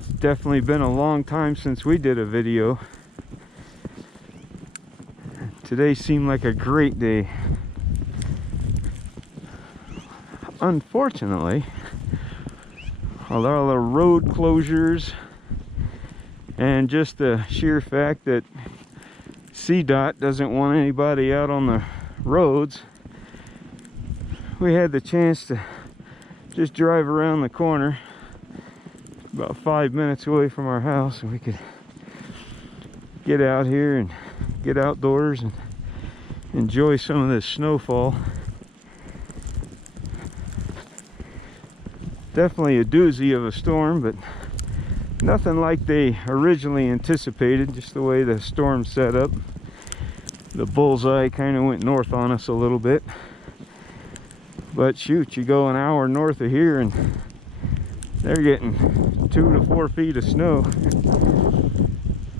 It's definitely been a long time since we did a video. Today seemed like a great day. Unfortunately, all the road closures and just the sheer fact that CDOT doesn't want anybody out on the roads, we had the chance to just drive around the corner about 5 minutes away from our house, and we could get out here and get outdoors and enjoy some of this snowfall. Definitely a doozy of a storm, but nothing like they originally anticipated. Just the way the storm set up, the bullseye kind of went north on us a little bit. But shoot, you go an hour north of here and they're getting 2 to 4 feet of snow.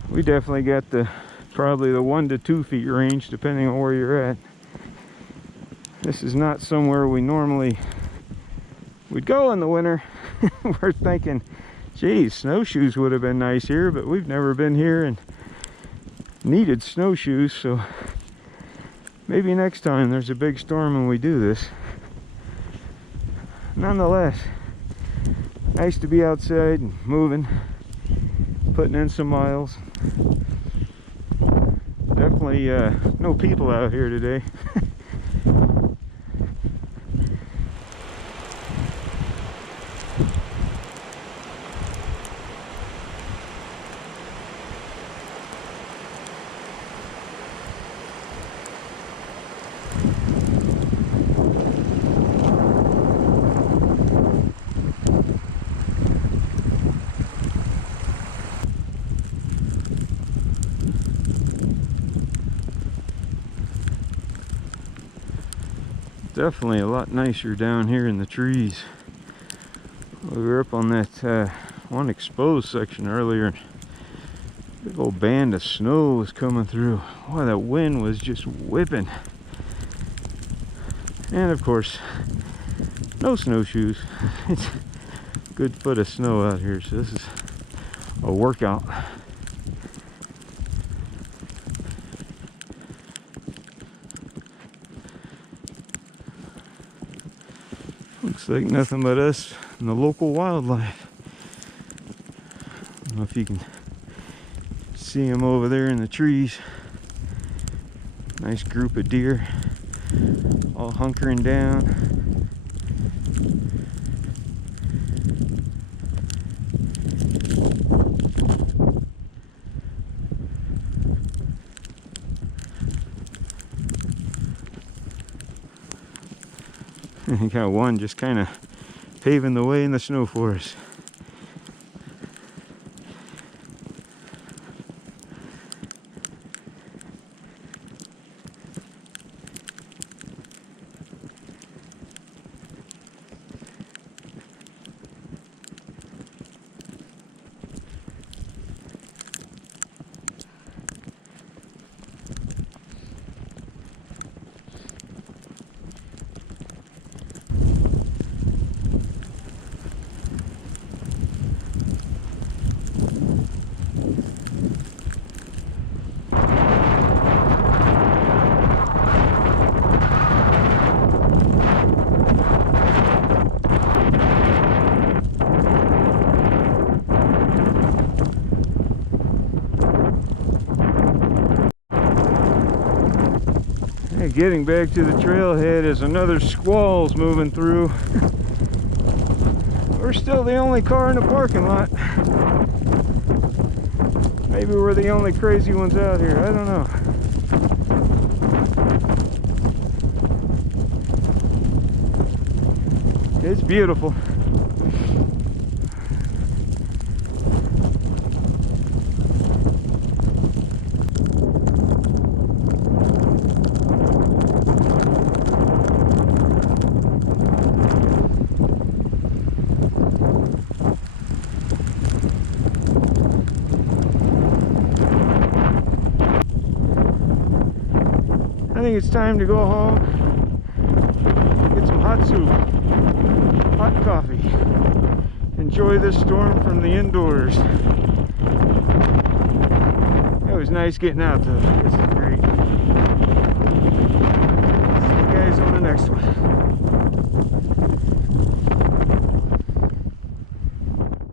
We definitely got probably the 1 to 2 feet range, depending on where you're at. This is not somewhere we normally would go in the winter. We're thinking, geez, snowshoes would have been nice here, but we've never been here and needed snowshoes, so maybe next time there's a big storm and we do this. Nonetheless, nice to be outside and moving, putting in some miles. Definitely no people out here today. Definitely a lot nicer down here in the trees. We were up on that one exposed section earlier, and a big old band of snow was coming through. Wow, that wind was just whipping. And of course, no snowshoes. It's a good foot of snow out here, so this is a workout. Looks like nothing but us and the local wildlife. I don't know if you can see them over there in the trees. Nice group of deer all hunkering down. You got one just kind of paving the way in the snow forest. Getting back to the trailhead as another squall's moving through. We're still the only car in the parking lot. Maybe we're the only crazy ones out here, I don't know. It's beautiful. I think it's time to go home, get some hot soup, hot coffee, enjoy this storm from the indoors. It was nice getting out though.